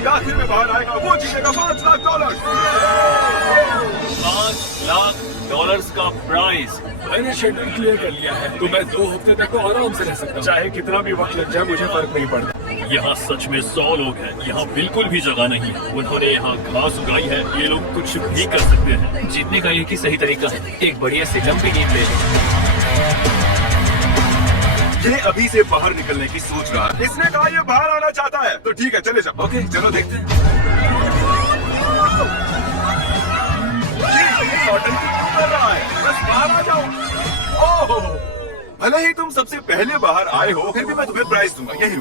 भी आखिर में बाहर आएगा वो जीतेगा $5 लाख। $5 लाख का प्राइज। मैंने शेड्यूल क्लियर कर लिया है तो मैं 2 हफ्ते तक तो आराम से रह सकता हूँ। चाहे कितना भी वक्त लग जाए मुझे फर्क नहीं पड़ता। यहाँ सच में 100 लोग हैं। यहाँ बिल्कुल भी जगह नहीं है। उन्होंने यहाँ घास उगाई है। ये लोग कुछ भी कर सकते हैं। जीतने का एक ही सही तरीका है, एक बढ़िया से लंबी नींद ले लो। ये अभी से बाहर निकलने की सोच रहा है। इसने कहा ये बाहर आना चाहता है तो ठीक है चले जाओ। ओके, चलो देखते हैं। ये नौटंकी क्यों कर रहा है? बस बाहर आ जाओ। ओह, भले ही तुम सबसे पहले बाहर आए हो फिर भी मैं तुम्हें प्राइज दूंगा। यही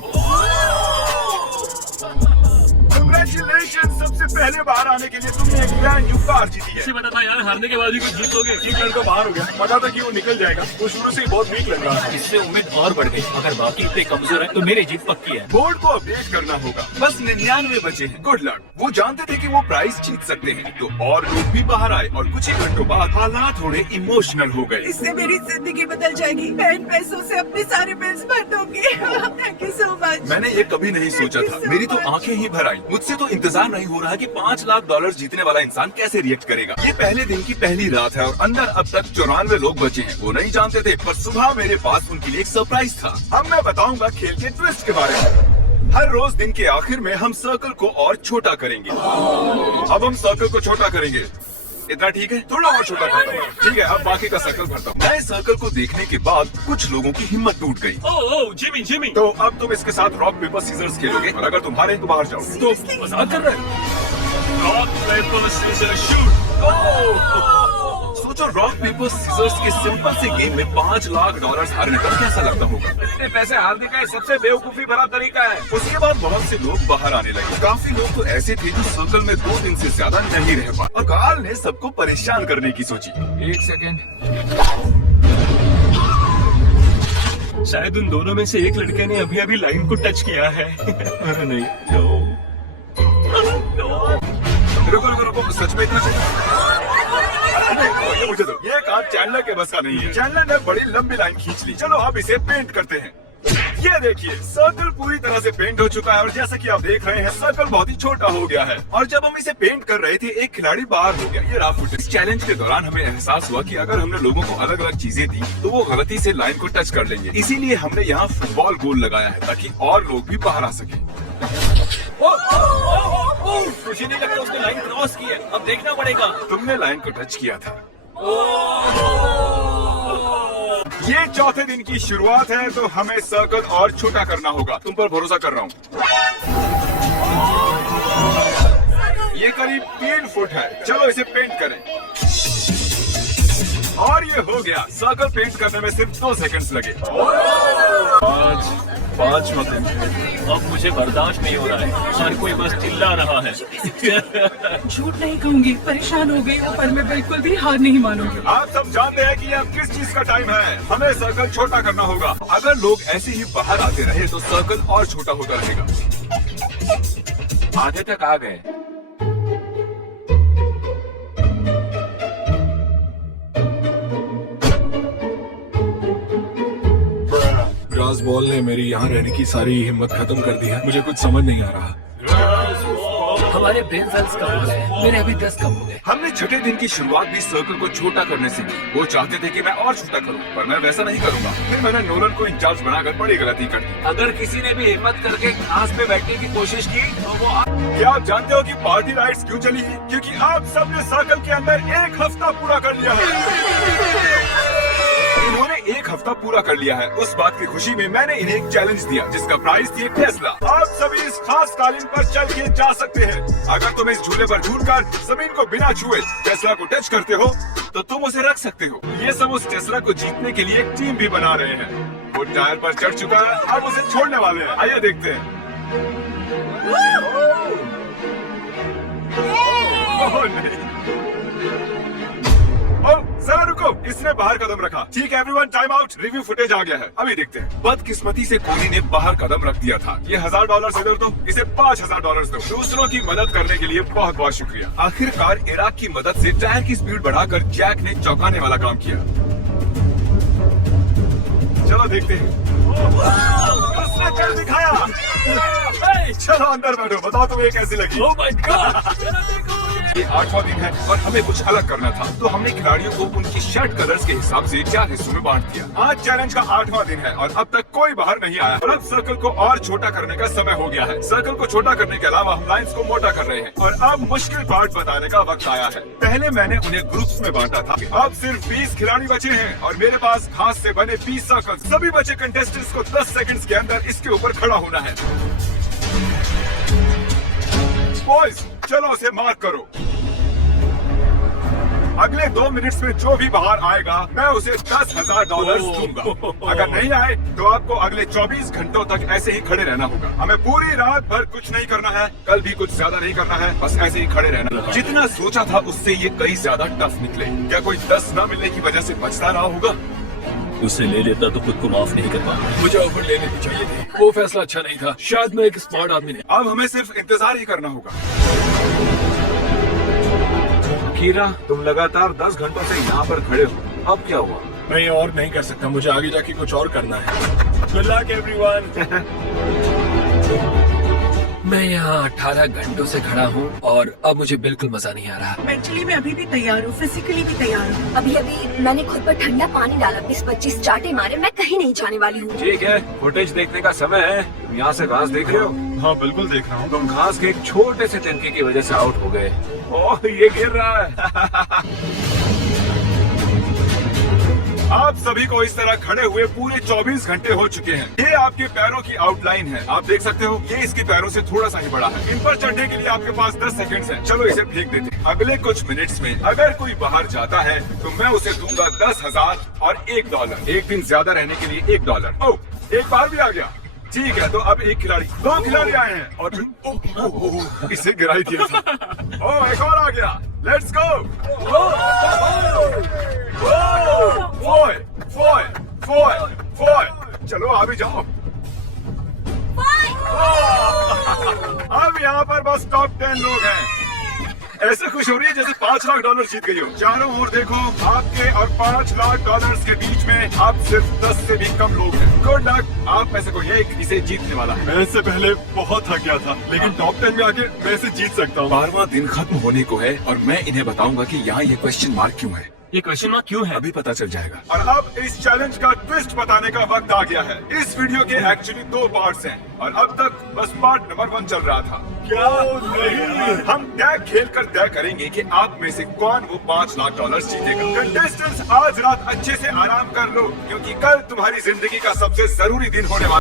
Congratulations, सबसे पहले बाहर आने के लिए तुमने एक ब्रांड न्यू कार जीती है। इसे पता था यार, हारने के बाद ही कुछ जीत लोगे। तो बाहर हो गया, पता था कि वो निकल जाएगा। वो शुरू से ही बहुत वीक लग रहा है। इससे उम्मीद और बढ़ गई। अगर बाकी इतने कमजोर है तो मेरी जीत पक्की है। बोर्ड को अपडेट करना होगा। बस 99 बचे हैं। Good luck. वो जानते थे कि वो प्राइज जीत सकते हैं तो और लोग भी बाहर आए और कुछ ही घंटों बाद हालात थोड़े इमोशनल हो गए। इससे मेरी जिंदगी बदल जाएगी। मैं इन पैसों से अपने सारे बिल्स भर दूंगी। Thank you so much. मैंने ये कभी नहीं सोचा था। मेरी तो आंखें ही भर आई। मुझसे तो इंतजार नहीं हो रहा कि $5 लाख जीतने वाला इंसान कैसे रिएक्ट करेगा। ये पहले दिन की पहली रात है और अंदर अब तक 94 लोग बचे हैं। वो नहीं जानते थे पर सुबह मेरे पास उनके लिए एक सरप्राइज था। अब मैं बताऊंगा खेल के ट्विस्ट के बारे में। हर रोज दिन के आखिर में हम सर्कल को और छोटा करेंगे। अब हम सर्कल को छोटा करेंगे। इतना ठीक है? थोड़ा और छोटा करता हूँ। ठीक है, अब बाकी का सर्कल भरता हूँ। नए सर्कल को देखने के बाद कुछ लोगों की हिम्मत टूट गई। ओह जिमी। तो अब तुम इसके साथ रॉक पेपर सीजर्स खेलोगे और अगर तुम हारे तो बाहर जाओ। तो मजाक कर रहे हैं? Rock paper scissor shoot. सोचो रॉक पेपर सीजर्स के सिंपल से गेम में $5 लाख हारने पर कैसा लगता होगा। इतने पैसे हारने का सबसे बेवकूफी भरा तरीका है। उसके बाद बहुत से लोग बाहर आने लगे। काफी लोग तो ऐसे थे जो सर्कल में 2 दिन से ज्यादा नहीं रह पाए और कार्ल ने सबको परेशान करने की सोची। 1 सेकेंड। शायद उन दोनों में से एक लड़के ने अभी अभी लाइन को टच किया है। अरे नहीं। रुको, सच में इतना मुझे तो ये काम चैंडलर के बस का नहीं है। चैंडलर ने बड़ी लंबी लाइन खींच ली। चलो अब इसे पेंट करते हैं। ये देखिए सर्कल पूरी तरह से पेंट हो चुका है और जैसा कि आप देख रहे हैं सर्कल बहुत ही छोटा हो गया है। और जब हम इसे पेंट कर रहे थे एक खिलाड़ी बाहर हो गया। ये रहा फुटेज। इस चैलेंज के दौरान हमें एहसास हुआ कि अगर हमने लोगों को अलग अलग चीजें दी तो वो गलती से लाइन को टच कर लेंगे। इसीलिए हमने यहाँ फुटबॉल गोल लगाया है ताकि और लोग भी बाहर आ सके। मुझे नहीं लगता उसने लाइन क्रॉस की है। अब देखना पड़ेगा। तुमने लाइन को टच किया था। ये चौथे दिन की शुरुआत है तो हमें सर्कल और छोटा करना होगा। तुम पर भरोसा कर रहा हूँ। ये करीब 3 फुट है। चलो इसे पेंट करें। और ये हो गया। सर्कल पेंट करने में सिर्फ 2 सेकंड्स लगे। आज 5वां दिन है। अब मुझे बर्दाश्त नहीं हो रहा है। हर कोई बस चिल्ला रहा है। झूठ नहीं कहूंगी, परेशान हो गई हूँ पर मैं बिल्कुल भी हार नहीं मानूंगी। आप सब जानते हैं कि अब किस चीज का टाइम है। हमें सर्कल छोटा करना होगा। अगर लोग ऐसे ही बाहर आते रहे तो सर्कल और छोटा होता रहेगा। आधे तक आ गए। ग्रास बॉल ने मेरी यहाँ रहने की सारी हिम्मत खत्म कर दी है। मुझे कुछ समझ नहीं आ रहा। हमारे ब्रेन सेल्स कम हो गए। मेरे अभी 10 कम हो गए। हमने छठे दिन की शुरुआत भी सर्कल को छोटा करने से की। वो चाहते थे कि मैं और छोटा करूं, पर मैं वैसा नहीं करूंगा। फिर मैंने नोलन को इंचार्ज बनाकर बड़ी गलती कर दी। अगर किसी ने भी हिम्मत करके घास पे बैठने की कोशिश की तो वो क्या आप जानते हो कि पार्टी राइड्स क्यों चली है? क्योंकि आप सबने सर्कल के अंदर 1 हफ्ता पूरा कर लिया है। इन्होंने 1 हफ्ता पूरा कर लिया है। उस बात की खुशी में मैंने इन्हें एक चैलेंज दिया जिसका प्राइस थी एक टेस्ला। आप सभी इस खास कालीन पर चल के जा सकते हैं। अगर तुम इस झूले पर झूलकर जमीन को बिना छुए टेस्ला को टच करते हो तो तुम उसे रख सकते हो। ये सब उस टेस्ला को जीतने के लिए एक टीम भी बना रहे हैं। वो टायर पर चढ़ चुका है, अब उसे छोड़ने वाले हैं। आइए देखते हैं। ओह नहीं। ओह जरा रुको, इसने बाहर कदम रखा। ठीक है everyone, time out. Review footage आ गया है, अभी देखते हैं। बदकिस्मती से कोनी ने बाहर कदम रख दिया था। ये $1000 इधर दो, इसे $5000 दो। दूसरों की मदद करने के लिए बहुत बहुत शुक्रिया। आखिरकार इराक की मदद से टायर की स्पीड बढ़ाकर जैक ने चौंकाने वाला काम किया। चलो देखते हैं। उसने कर दिखाया। चलो अंदर बैठो, बताओ तुम्हें ये कैसी लगी। Oh my God! ये 8वां दिन है और हमें कुछ अलग करना था, तो हमने खिलाड़ियों को उनकी शर्ट कलर्स के हिसाब से 4 हिस्सों में बांट दिया। आज चैलेंज का 8वां दिन है और अब तक कोई बाहर नहीं आया और अब सर्कल को और छोटा करने का समय हो गया है। सर्कल को छोटा करने के अलावा हम लाइंस को मोटा कर रहे हैं और अब मुश्किल पार्ट बताने का वक्त आया है। पहले मैंने उन्हें ग्रुप्स में बांटा था, अब सिर्फ 20 खिलाड़ी बचे हैं और मेरे पास घास से बने 20 सर्कल। सभी बचे कंटेस्टेंट्स को 10 सेकंड्स के अंदर इसके ऊपर खड़ा होना है। बॉयज चलो उसे मार्क करो। अगले 2 मिनट्स में जो भी बाहर आएगा मैं उसे $10,000 दूंगा। अगर नहीं आए तो आपको अगले 24 घंटों तक ऐसे ही खड़े रहना होगा। हमें पूरी रात भर कुछ नहीं करना है, कल भी कुछ ज्यादा नहीं करना है, बस ऐसे ही खड़े रहना है। जितना सोचा था उससे ये कई ज्यादा टफ निकले। क्या कोई 10 न मिलने की वजह से बचता रहा होगा? उसे ले लेता तो खुद को माफ नहीं कर पाता। मुझे ऑफर ले लेनी चाहिए थी, वो फैसला अच्छा नहीं था। शायद मैं एक स्मार्ट आदमी नहीं। अब हमें सिर्फ इंतजार ही करना होगा। कीरा, तुम लगातार 10 घंटों से यहाँ पर खड़े हो, अब क्या हुआ? मैं ये और नहीं कर सकता, मुझे आगे जाके कुछ और करना है। Good luck everyone. मैं यहाँ 18 घंटों से खड़ा हूँ और अब मुझे बिल्कुल मजा नहीं आ रहा। मेंटली मैं अभी भी तैयार हूँ, फिजिकली भी तैयार हूँ। अभी अभी मैंने खुद पर ठंडा पानी डाला, 20-25 चाटे मारे, मैं कहीं नहीं जाने वाली हूँ। ठीक है, फुटेज देखने का समय है। तुम यहाँ से घास देख रहे हो? हाँ बिल्कुल देख रहा हूँ। तुम घास के एक छोटे से तिनके की वजह से आउट हो गए। ओह ये गिर रहा है। आप सभी को इस तरह खड़े हुए पूरे 24 घंटे हो चुके हैं। ये आपके पैरों की आउटलाइन है, आप देख सकते हो। ये इसके पैरों से थोड़ा सा ही बड़ा है। इन पर चढ़ने के लिए आपके पास 10 सेकंड्स हैं। चलो इसे फेंक देते हैं। अगले कुछ मिनट्स में अगर कोई बाहर जाता है तो मैं उसे दूंगा 10,000 और $1। एक दिन ज्यादा रहने के लिए $1। ओह, एक बार भी आ गया। ठीक है, तो अब एक खिलाड़ी, 2 खिलाड़ी आए हैं और इसे गिराई दिया था। ओह, एक और आ गया। Let's go. चलो आ भी जाओ। अब यहाँ पर बस टॉप 10 लोग हैं। ऐसे खुश हो रही है जैसे $5 लाख जीत गई हो। चारों ओर देखो, आपके और $5 लाख के बीच में आप सिर्फ 10 से भी कम लोग हैं। गुड लक, आप में से कोई एक इसे जीतने वाला है। मैं इससे पहले बहुत थक गया था, लेकिन टॉप 10 में आके मैं इसे जीत सकता हूँ। 12वां दिन खत्म होने को है और मैं इन्हें बताऊंगा कि यहाँ ये क्वेश्चन मार्क क्यों है। ये क्वेश्चन मार्क क्यों है? अभी पता चल जाएगा। और अब इस चैलेंज का ट्विस्ट बताने का वक्त आ गया है। इस वीडियो के एक्चुअली 2 पार्ट्स हैं और अब तक बस पार्ट नंबर 1 चल रहा था। क्या नहीं? हम टैग खेल कर तय करेंगे कि आप में से कौन वो $5 लाख जीतेगा। कंटेस्टेंट्स आज रात अच्छे से आराम कर लो, क्योंकि कल तुम्हारी जिंदगी का सबसे जरूरी दिन होने वाला